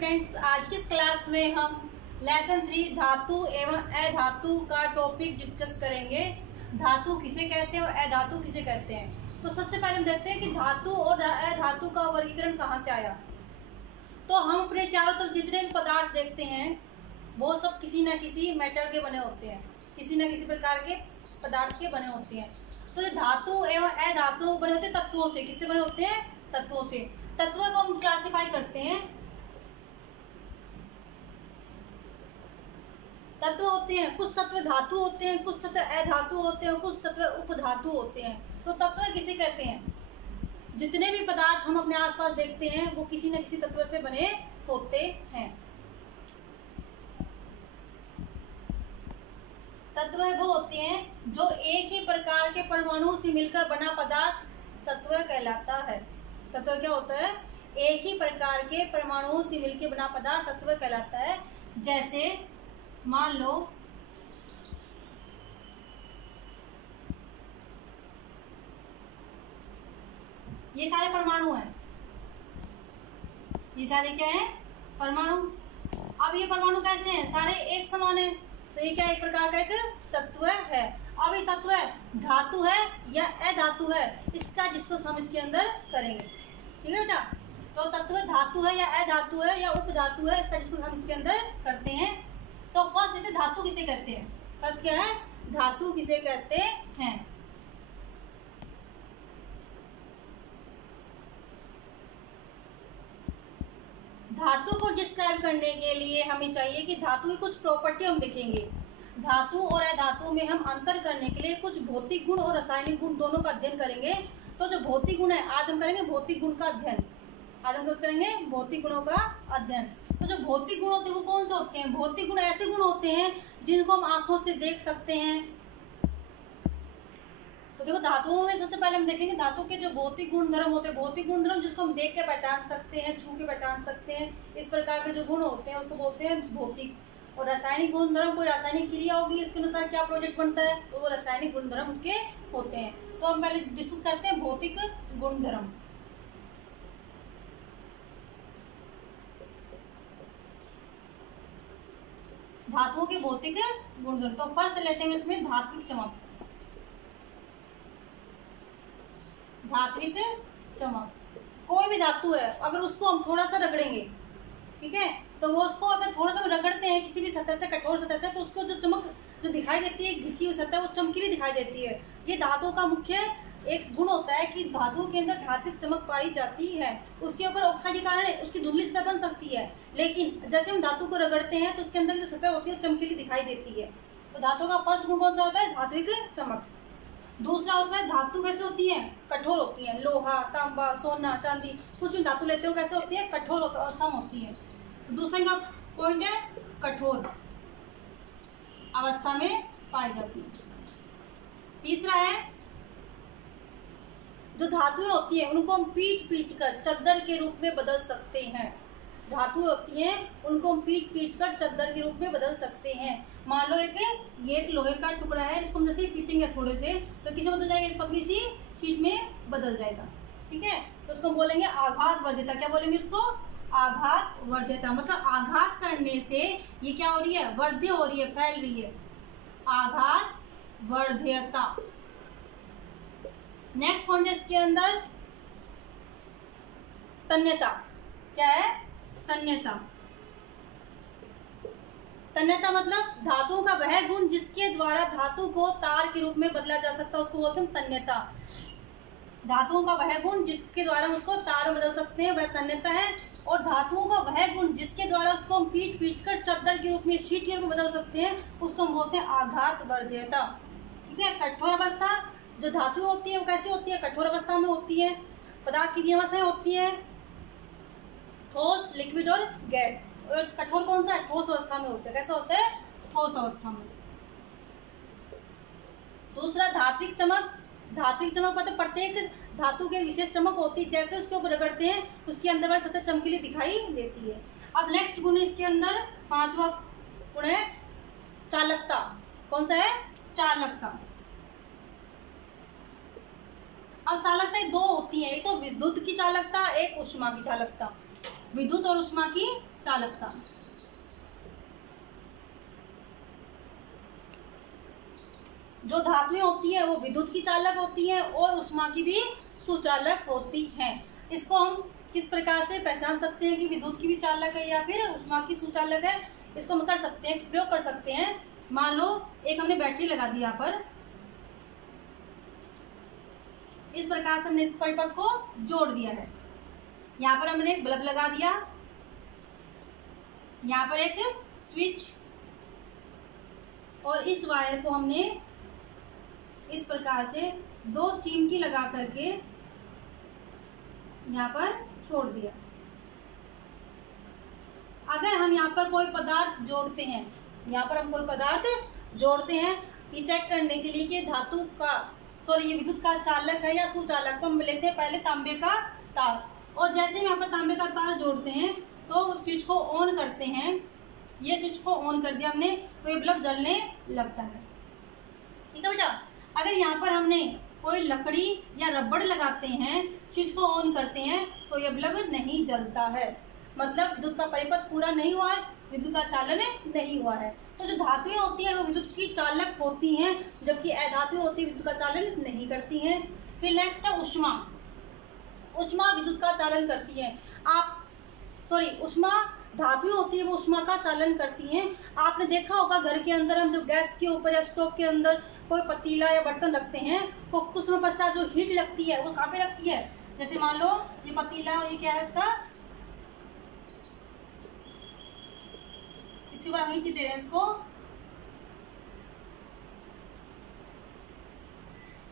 Students, आज की इस क्लास में हम लेसन 3 धातु एवं अधातु का टॉपिक डिस्कस करेंगे। धातु किसे कहते हैं और अधातु किसे कहते हैं। तो सबसे पहले हम देखते हैं कि धातु और अधातु का वर्गीकरण कहाँ से आया। तो हम अपने चारों तरफ जितने भी पदार्थ देखते हैं वो सब किसी न किसी मैटर के बने होते हैं, किसी न किसी प्रकार के पदार्थ के बने होते हैं। तो ये धातु एवं अधातु बने होते हैं तत्वों से। किससे बने होते हैं? तत्वों से। तत्वों को हम क्लासिफाई करते हैं। तत्व होते हैं, कुछ तत्व धातु होते हैं, कुछ तत्व अधातु होते हैं, कुछ तत्व उपधातु होते हैं। तो तत्व किसे कहते हैं? जितने भी पदार्थ हम अपने आसपास देखते हैं वो किसी न किसी तत्व से बने होते हैं। तत्व वो होते हैं जो एक ही प्रकार के परमाणु से मिलकर बना पदार्थ तत्व कहलाता है। तत्व क्या होता है? एक ही प्रकार के परमाणुओं से मिलकर बना पदार्थ तत्व कहलाता है। जैसे मान लो ये सारे परमाणु हैं, ये सारे क्या हैं? परमाणु। अब ये परमाणु कैसे हैं? सारे एक समान हैं, तो ये क्या एक प्रकार का एक तत्व है। अब ये तत्व धातु है या अधातु है, इसका डिस्कस हम इसके अंदर करेंगे। ठीक है बेटा? तो तत्व धातु है या अधातु है या उपधातु है, इसका डिस्कस हम इसके अंदर करते हैं। तो फर्स्ट देखते धातु किसे कहते हैं। फर्स्ट क्या है? धातु किसे कहते हैं। धातु को डिस्क्राइब करने के लिए हमें चाहिए कि धातु की कुछ प्रॉपर्टी हम देखेंगे। धातु और अधातु में हम अंतर करने के लिए कुछ भौतिक गुण और रासायनिक गुण दोनों का अध्ययन करेंगे। तो जो भौतिक गुण है आज हम करेंगे भौतिक गुण का अध्ययन। आज हम कुछ करेंगे भौतिक गुणों का अध्ययन। तो जो भौतिक गुण होते हैं वो कौन से होते हैं? भौतिक गुण ऐसे गुण होते हैं जिनको हम आंखों से देख सकते हैं। तो देखो धातुओं में सबसे पहले हम देखेंगे धातु के जो भौतिक गुणधर्म होते हैं। भौतिक गुणधर्म जिसको हम देख के पहचान सकते हैं, छू के पहचान सकते हैं, इस प्रकार के जो गुण होते हैं उसको बोलते हैं भौतिक। और रासायनिक गुणधर्म, कोई रासायनिक क्रिया होगी उसके अनुसार क्या प्रोडक्ट बनता है, तो वो रासायनिक गुणधर्म उसके होते हैं। तो हम पहले डिस्कस करते हैं भौतिक गुणधर्म। धातुओं के भौतिक गुणधर्म। तो फर्स्ट लेते हैं इसमें धात्विक चमक। धात्विक चमक कोई भी धातु है, अगर उसको हम थोड़ा सा रगड़ेंगे, ठीक है, तो वो उसको अगर थोड़ा सा रगड़ते हैं किसी भी सतह से, कठोर सतह से, तो उसको जो चमक जो दिखाई देती है, घिसी हुई सतह, वो चमकीली दिखाई देती है। ये धातु का मुख्य एक गुण होता है कि धातु के अंदर धात्विक चमक पाई जाती है। उसके ऊपर ऑक्साइडीकरण उसकी धुंधली सतह बन सकती है, लेकिन जैसे हम धातु को रगड़ते हैं तो उसके अंदर जो सतह होती है वो चमकीली दिखाई देती है। तो धातु का फर्स्ट गुण कौन सा होता है? धात्विक चमक। दूसरा होता है धातु कैसे होती है? कठोर होती है। लोहा, तांबा, सोना, चांदी, कुछ भी धातु लेते हो कैसे होती है? कठोर अवस्था में होती है। तो दूसरे का पॉइंट है कठोर अवस्था में पाई जाती है। तीसरा है जो धातुएं होती हैं उनको हम पीट कर चद्दर के रूप में बदल सकते हैं। धातुएं होती हैं उनको हम पीट कर चद्दर के रूप में बदल सकते हैं। मान लो ये एक लोहे का टुकड़ा है, इसको हम जैसे ही पीटेंगे थोड़े से तो किसे बदल जाएगा? एक पतली सी शीट में बदल जाएगा। ठीक है, तो उसको बोलेंगे आघात वर्ध्यता। क्या बोलेंगे इसको? आघात वर्ध्यता। मतलब आघात करने से ये क्या हो रही है? वर्ध्य हो रही है, फैल रही है। आघात वर्ध्यता। नेक्स्ट पॉइंट है इसके अंदर तन्यता। क्या है? तन्यता। तन्यता मतलब धातु का वह गुण जिसके द्वारा धातु को तार के रूप में बदला जा सकता है, उसको बोलते हैं तन्यता। धातुओं का वह गुण जिसके द्वारा हम उसको तार में बदल सकते हैं वह तन्यता है। और धातुओं का वह गुण जिसके द्वारा उसको हम पीट कर चद्दर के रूप में, शीट के रूप में बदल सकते हैं, उसको हम बोलते हैं आघात वर्ध्यता। ठीक है। कठोर अवस्था जो धातु होती है वो कैसी होती है? कठोर अवस्था में होती है। पदार्थ की तीन अवस्थाएं होती है, ठोस, लिक्विड और गैस। और कठोर कौन सा है? ठोस अवस्था में होता है। कैसा होता है? ठोस अवस्था में। दूसरा धात्विक चमक। धात्विक चमक मतलब प्रत्येक धातु की विशेष चमक होती है, जैसे उसके ऊपर रगड़ते हैं उसके अंदर वाली सतह चमकीली दिखाई देती है। अब नेक्स्ट गुण इसके अंदर पांचवा गुण है चालकता। कौन सा है? चालकता। अब चालकता दो होती है, एक तो विद्युत की चालकता, एक ऊष्मा की चालकता। विद्युत और ऊष्मा की चालकता। जो धातुएं होती है वो विद्युत की चालक होती हैं और ऊष्मा की भी सुचालक होती हैं। इसको हम किस प्रकार से पहचान सकते हैं कि विद्युत की भी चालक है या फिर ऊष्मा की सुचालक है? इसको हम कर सकते हैं, प्रयोग कर सकते हैं। मान लो एक हमने बैटरी लगा दी यहाँ पर, इस प्रकार से हमने इस परिपथ को जोड़ दिया है। यहाँ पर हमने एक बल्ब लगा दिया, यहाँ पर एक स्विच, और इस वायर को हमने इस प्रकार से 2 चिमटी लगा करके यहाँ पर छोड़ दिया। अगर हम यहाँ पर कोई पदार्थ जोड़ते हैं, यहाँ पर हम कोई पदार्थ जोड़ते हैं ये चेक करने के लिए कि धातु का ये विद्युत का चालक है या सुचालक, तो हम लेते हैं पहले तांबे का तार, और जैसे हम यहाँ पर तांबे का तार जोड़ते हैं तो स्विच को ऑन करते हैं। ये स्विच को ऑन कर दिया हमने तो ये बल्ब जलने लगता है। ठीक है बेटा। अगर यहाँ पर हमने कोई लकड़ी या रबड़ लगाते हैं, स्विच को ऑन करते हैं तो ये बल्ब नहीं जलता है, मतलब विद्युत का परिपथ पूरा नहीं हुआ है, विद्युत का चालन नहीं हुआ है। तो जो धातुएं होती हैं वो विद्युत की चालक होती हैं, जबकि अधातुएं होती है विद्युत का चालन नहीं करती हैं। फिर नेक्स्ट है ऊष्मा। ऊष्मा विद्युत का चालन करती है। ऊष्मा धातुएं होती है वो ऊष्मा का चालन करती हैं। आपने देखा होगा घर के अंदर हम जो गैस के ऊपर या स्टोव के अंदर कोई पतीला या बर्तन रखते हैं तो कुछ समय पश्चात जो हीट लगती है वो कहाँ पे लगती है? जैसे मान लो ये पतीला और ये क्या है इसका, इसके ऊपर हम हीट दे रहे हैं इसको,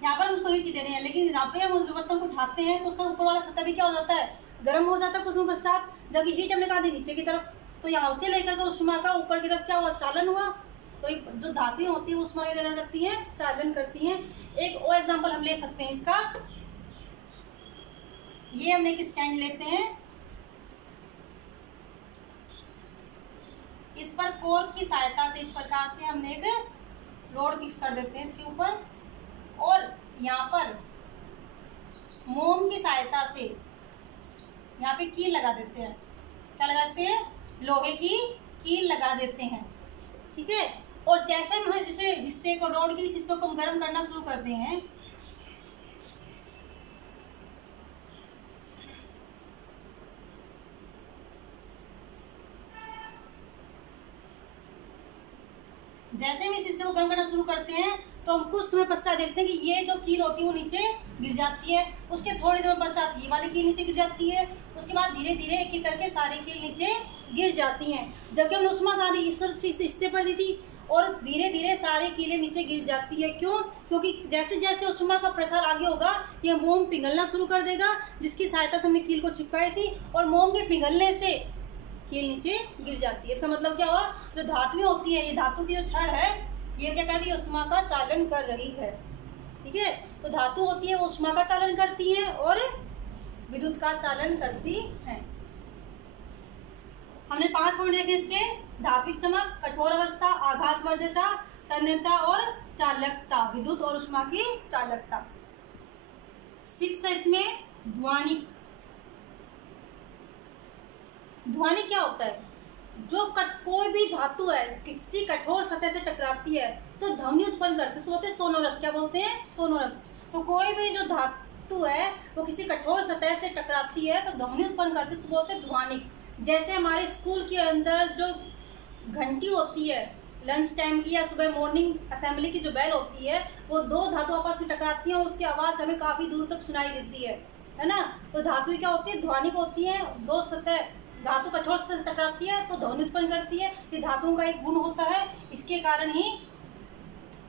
यहाँ पर हम उसको हीट दे रहे हैं, लेकिन यहाँ पे हम उस बर्तन को उठाते हैं तो उसका ऊपर वाला सतह भी क्या हो जाता है? गर्म हो जाता है कुछ समय पश्चात, जबकि हीट हमने कहा दी नीचे की तरफ, तो यहाँ से लेकर के ऊष्मा का ऊपर की तरफ क्या हुआ? चालन हुआ। तो जो धातुएं होती है ऊष्मा का क्या करती हैं? चालन करती हैं। एक और एग्जांपल हम ले सकते हैं इसका, ये हमने एक स्टैंड लेते हैं, इस पर कोर की सहायता से इस प्रकार से हमने एक रोड फिक्स कर देते हैं इसके ऊपर, और यहाँ पर मोम की सहायता से यहाँ पे कील लगा देते हैं। क्या लगाते हैं? लोहे की कील लगा देते हैं। ठीक है। और जैसे हम इस हिस्से को, रोड के इस हिस्से को हम गर्म करना शुरू करते हैं, जैसे हम इस हिस्से को गर्म करना शुरू करते हैं तो हम कुछ समय पश्चात देखते हैं कि ये जो कील होती है वो नीचे गिर जाती है, उसके थोड़ी देर पश्चात ये वाली कील नीचे गिर जाती है, उसके बाद धीरे धीरे एक एक करके सारी कील नीचे गिर जाती हैं। जबकि हमने ऊष्मा कहाँ दी? इस हिस्से पर दी थी, और धीरे धीरे सारी कीलें नीचे गिर जाती है। क्यों? क्योंकि जैसे जैसे ऊष्मा का प्रसार आगे होगा ये मोम पिघलना शुरू कर देगा, जिसकी सहायता से हमने कील को चिपकाई थी, और मोम के पिघलने से कील नीचे गिर जाती है। इसका मतलब क्या हुआ? जो धातुएं होती है, ये धातु की जो छड़ है ये क्या कर रही है? ऊष्मा का चालन कर रही है। ठीक है। तो धातु होती है वो ऊष्मा का चालन करती है और विद्युत का चालन करती है। हमने 5 पॉइंट देखे इसके: धात्विक चमक, कठोर अवस्था, आघात वर्ध्यता, तन्यता और चालकता, विद्युत और ऊष्मा की चालकता। 6 इसमें ध्वनिक। ध्वनिक क्या होता है? जो कोई भी धातु है किसी कठोर सतह से टकराती है तो ध्वनि उत्पन्न करती है, उसको बोलते हैं सोनोरस। क्या बोलते हैं? सोनोरस। तो कोई भी जो धातु है वो किसी कठोर सतह से टकराती है तो ध्वनि उत्पन्न करती है, उसको बोलते हैं ध्वनिक। जैसे हमारे स्कूल के अंदर जो घंटी होती है लंच टाइम की या सुबह मॉर्निंग असेंबली की जो बेल होती है, वो 2 धातु आपस में टकराती हैं और उसकी आवाज़ हमें काफ़ी दूर तक सुनाई देती है ना। तो धातु क्या होती है? ध्वनिक होती है। 2 सतह धातु कठोर सतह से टकराती है तो ध्वनि उत्पन्न करती है। ये धातुओं का एक गुण होता है, इसके कारण ही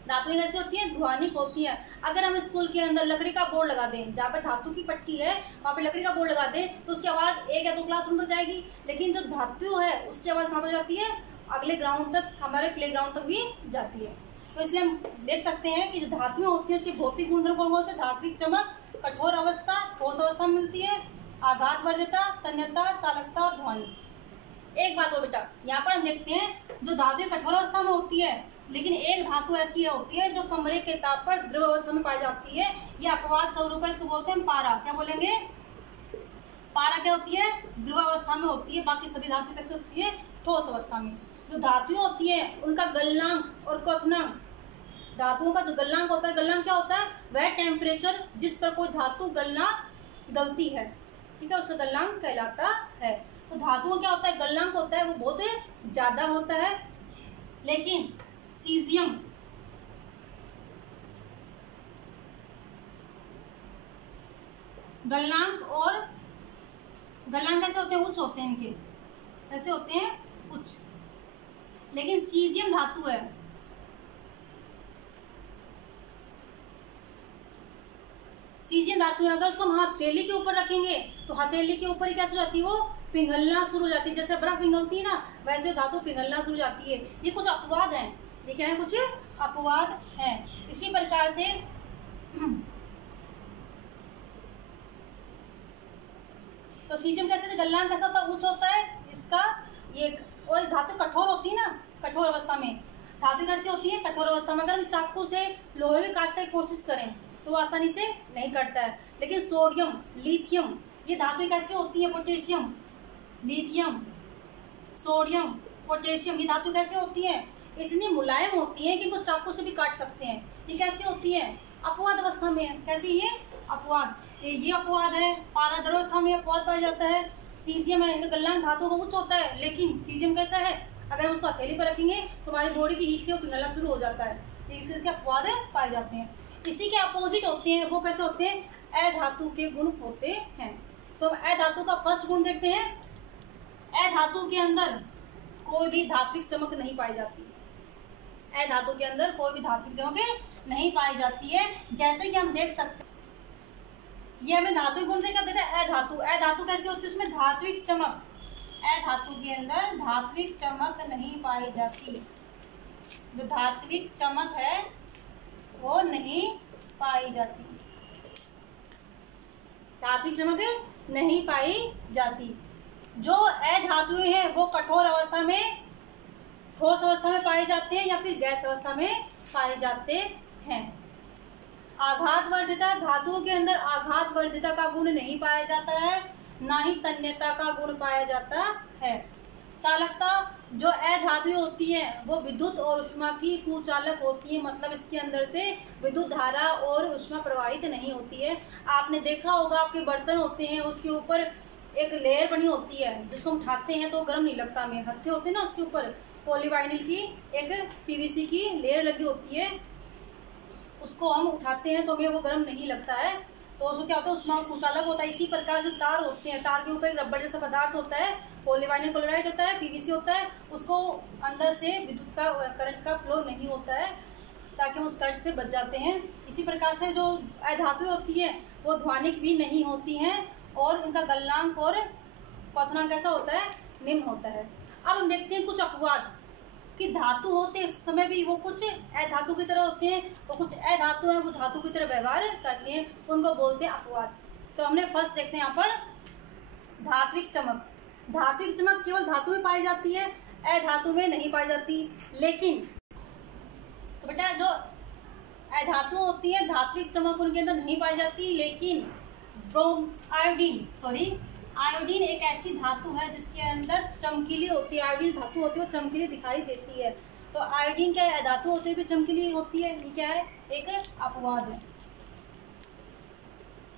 धातुएं कैसी होती हैं? ध्वनिक होती है। अगर हम स्कूल के अंदर लकड़ी का बोर्ड लगा दें, जहाँ पर धातु की पट्टी है वहाँ पे लकड़ी का बोर्ड लगा दें तो उसकी आवाज़ 1 या 2 क्लासरूम तक जाएगी, लेकिन जो धातु है उसकी आवाज़ कहाँ तक जाती है? अगले ग्राउंड तक, हमारे प्ले ग्राउंड तक भी जाती है। तो इसलिए हम देख सकते हैं कि जो धातुएं होती हैं उसके भौतिक गुणधर्म कौन से? धात्विक चमक, कठोर अवस्था, ठोस अवस्था में मिलती है, आघात वर्ध्यता, तन्यता, चालकता और ध्वनि। एक बात हो बेटा, यहाँ पर हम देखते हैं जो धातु कठोर अवस्था में होती है, लेकिन एक धातु ऐसी होती है जो कमरे के ताप पर द्रव अवस्था में पाई जाती है। ये अपवाद स्वरूप है, इसको बोलते हैं पारा। क्या बोलेंगे? पारा क्या होती है, द्रव अवस्था में होती है, बाकी सभी धातु कैसे होती है, ठोस अवस्था में। जो धातुएं होती है उनका गलनांक और क्वथनांक, धातुओं का जो गलनांक होता है, गलनांक क्या होता है, वह टेम्परेचर जिस पर कोई धातु गलती है, ठीक है, उसका गलनांक कहलाता है। तो धातुओं क्या होता है, गलनांक होता है वो बहुत ज़्यादा होता है, लेकिन सीजियम गलनांक कैसे होते हैं, उच्च होते हैं, इनके ऐसे होते हैं उच्च। लेकिन सीजियम धातु है, सीजियम धातु है, अगर उसको हम हथेली के ऊपर रखेंगे तो हथेली के ऊपर ही कैसे हो जाती है, वो पिघलना शुरू हो जाती है, जैसे बर्फ पिघलती है ना, वैसे धातु पिघलना शुरू हो जाती है। ये कुछ अपवाद हैं, ये क्या है, कुछ अपवाद हैं। इसी प्रकार से तो सीजियम कैसे, गलनांक कैसा होता है, उच्च होता है इसका। ये और धातु कठोर होती है ना, कठोर अवस्था में धातु कैसी होती है, कठोर अवस्था में। अगर हम चाकू से लोहे को काटने की कोशिश करें तो आसानी से नहीं कटता है। लेकिन सोडियम, लिथियम, ये धातु कैसी होती है, पोटेशियम, लिथियम, सोडियम, पोटेशियम, ये धातु कैसे होती है, इतनी मुलायम होती है कि इनको चाकू से भी काट सकते हैं। ये कैसी होती है, अपवाद अवस्था में है। कैसी है, अपवाद, ये अपवाद है। पारा द्रव अवस्था में अपवाद पाया जाता है। सीजियम है, इनका गलनांक धातु का उच्च होता है, लेकिन सीजियम कैसा है, अगर हम उसको हथेली पर रखेंगे तो हमारी बॉडी की हीट से वो पिघलना शुरू हो जाता है। इसके अपवाद पाए जाते हैं। इसी के अपोजिट होते हैं, वो कैसे होते हैं, अधातु के गुण होते हैं। तो अधातु का फर्स्ट गुण देखते हैं। अधातु के अंदर कोई भी धात्विक चमक नहीं पाई जाती, अधातु के अंदर कोई भी धात्विक चमक नहीं पाई जाती है। जैसे कि हम देख सकते हैं, ये हमें धातु गुण देखा बेटा, अधातु, अधातु कैसे होती है, उसमें धात्विक चमक, अधातु के अंदर धात्विक चमक नहीं पाई जाती। जो धात्विक चमक है वो नहीं पाई जाती, धात्विक चमक नहीं पाई जाती। जो अधातुएं हैं वो कठोर अवस्था में, ठोस अवस्था में पाए जाते हैं या फिर गैस अवस्था में पाए जाते हैं। आघातवर्धिता, धातुओं के अंदर आघातवर्धिता का गुण नहीं पाया जाता है, ना ही तन्यता का गुण पाया जाता है। चालकता, जो अधातुएं होती हैं वो विद्युत और ऊष्मा की कुचालक होती है, मतलब इसके अंदर से विद्युत धारा और ऊष्मा प्रवाहित नहीं होती है। आपने देखा होगा, आपके बर्तन होते हैं उसके ऊपर एक लेयर बनी होती है, जिसको हम उठाते हैं तो गर्म नहीं लगता, हमें हत्थे होते हैं ना, उसके ऊपर पॉलीवाइनिल की एक पीवीसी की लेयर लगी होती है, उसको हम उठाते हैं तो हमें वो गर्म नहीं लगता है। तो उसको क्या होता है, ऊष्मा कुचालक होता है। इसी प्रकार से तार होते हैं, तार के ऊपर एक रबर जैसा पदार्थ होता है, पॉलीवाइनिल क्लोराइड होता है, पीवीसी होता है, उसको अंदर से विद्युत का करंट का फ्लो नहीं होता है, ताकि हम उस करंट से बच जाते हैं। इसी प्रकार से जो अधातुएं होती हैं वो ध्वनिक भी नहीं होती हैं, और उनका गलनांक और क्वथनांक कैसा होता है, निम्न होता है। अब हम देखते हैं कुछ अपवाद, कि धातु होते समय भी वो कुछ अधातु की तरह होते हैं, और कुछ अधातु हैं वो धातु की तरह व्यवहार करते हैं, उनको बोलते हैं अपवाद। तो हमने फर्स्ट देखते हैं यहाँ पर धात्विक चमक। धात्विक चमक केवल धातु में पाई जाती है, अधातु में नहीं पाई जाती। लेकिन तो बेटा जो अधातु होती है धात्विक चमक उनके अंदर नहीं पाई जाती, लेकिन आयोडीन एक ऐसी धातु है जिसके अंदर चमकीली होती है, आयोडीन धातु होती है वो चमकीली दिखाई देती है। तो आयोडीन क्या है, धातु होती है भी चमकीली होती है, ये क्या है, एक अपवाद है।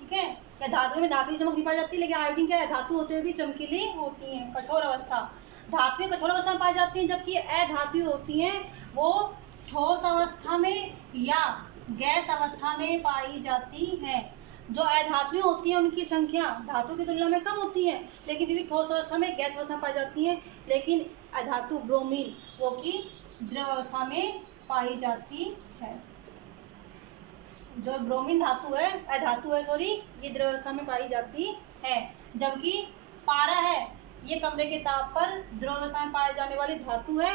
ठीक है, क्या धातु में धातु की चमक नहीं पाई जाती, लेकिन आयोडीन क्या है, धातु होते हुए भी चमकीली होती है। कठोर अवस्था, धातुएं कठोर अवस्था में पाई जाती हैं, जबकि अधातु होती हैं वो ठोस अवस्था में या गैस अवस्था में पाई जाती हैं। जो अधातुएं होती हैं उनकी संख्या धातु की तुलना में कम होती है, लेकिन फिर भी ठोस अवस्था में, गैस अवस्था में पाई जाती हैं। लेकिन अधातु ब्रोमीन वो की द्रव अवस्था में पाई जाती है। जो ब्रोमीन धातु है, अधातु है सॉरी, ये द्रव अवस्था में पाई जाती है। जबकि पारा है, ये कमरे के ताप पर द्रव अवस्था में पाई जाने वाली धातु है।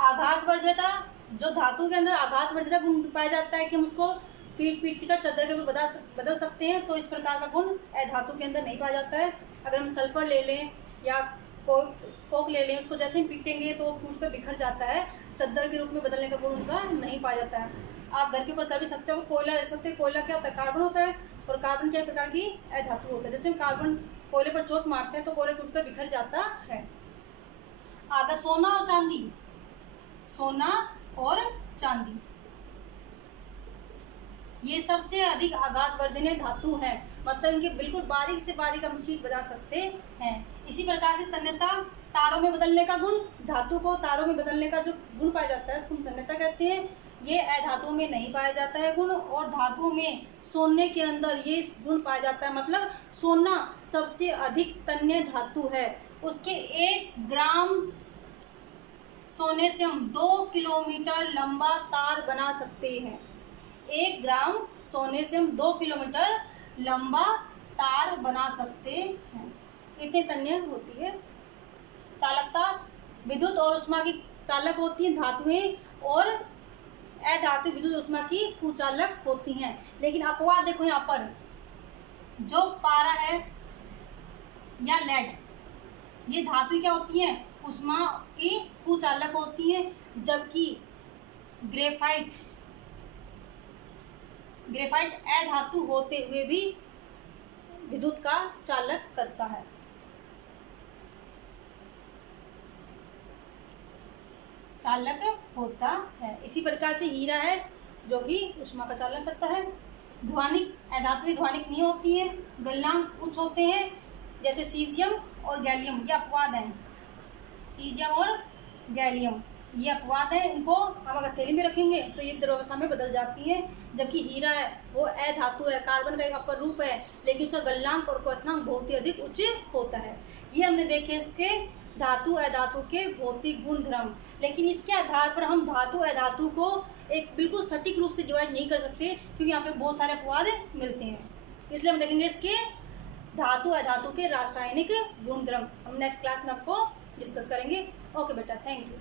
आघातवर्धिता, जो धातु के अंदर आघातवर्धिता गुण पाया जाता है कि हम उसको पीट कर चादर के ऊपर बदल सकते हैं, तो इस प्रकार का गुण अधातु के अंदर नहीं पाया जाता है। अगर हम सल्फर ले लें या कोक ले लें, उसको जैसे ही पीटेंगे तो टूट कर बिखर जाता है, चादर के रूप में बदलने का गुण उनका नहीं पाया जाता है। आप घर के ऊपर कर भी सकते हो, कोयला ले सकते हैं। कोयला क्या होता है, कार्बन होता है, और कार्बन क्या प्रकार की अधातु होता है। जैसे हम कार्बन कोयले पर चोट मारते हैं तो कोयला टूटकर बिखर जाता है। आगे सोना और चांदी, सोना और चांदी ये सबसे अधिक आघातवर्धनीय धातु हैं, मतलब इनके बिल्कुल बारीक से बारीक हम शीट बना सकते हैं। इसी प्रकार से तन्यता, तारों में बदलने का गुण, धातु को तारों में बदलने का जो गुण पाया जाता है उसको हम तन्यता कहते हैं। ये अधातुओं में नहीं पाया जाता है गुण, और धातुओं में सोने के अंदर ये गुण पाया जाता है, मतलब सोना सबसे अधिक तन्य धातु है। उसके 1 ग्राम सोने से हम 2 किलोमीटर लंबा तार बना सकते हैं। 1 ग्राम सोने से हम 2 किलोमीटर लंबा तार बना सकते हैं, इतने तन्य होती है। चालकता, विद्युत और ऊष्मा की चालक होती हैं धातुएं, और अधातु विद्युत ऊष्मा की कुचालक होती हैं। लेकिन अपवाद देखो यहाँ पर, जो पारा है या लेड, ये धातु क्या होती हैं, ऊष्मा की कुचालक होती हैं, जबकि ग्रेफाइट अधातु होते हुए भी विद्युत का चालक करता है। चालक होता है। इसी प्रकार से हीरा है जो कि ऊष्मा का चालन करता है। ध्वनिक अधातु ध्वनिक नहीं होती है, गलनांक उच्च होते हैं, जैसे सीजियम और गैलियम, ये अपवाद हैं। सीजियम और गैलियम ये अपवाद है, इनको हम अगर थैली में रखेंगे तो ये द्रवावस्था में बदल जाती है। जबकि हीरा है वो अधातु है, कार्बन का एक अपर रूप है, लेकिन उसका गलनांक और क्वथनांक बहुत ही अधिक उच्च होता है। ये हमने देखे इसके धातु अधातु के भौतिक गुण धर्म। लेकिन इसके आधार पर हम धातु अधातु को एक बिल्कुल सटीक रूप से डिवाइड नहीं कर सकते, क्योंकि यहाँ पे बहुत सारे अपवाद मिलते हैं। इसलिए हम देखेंगे इसके धातु अधातु के रासायनिक गुण धर्म। हम नेक्स्ट क्लास में आपको डिस्कस करेंगे। ओके बेटा, थैंक यू।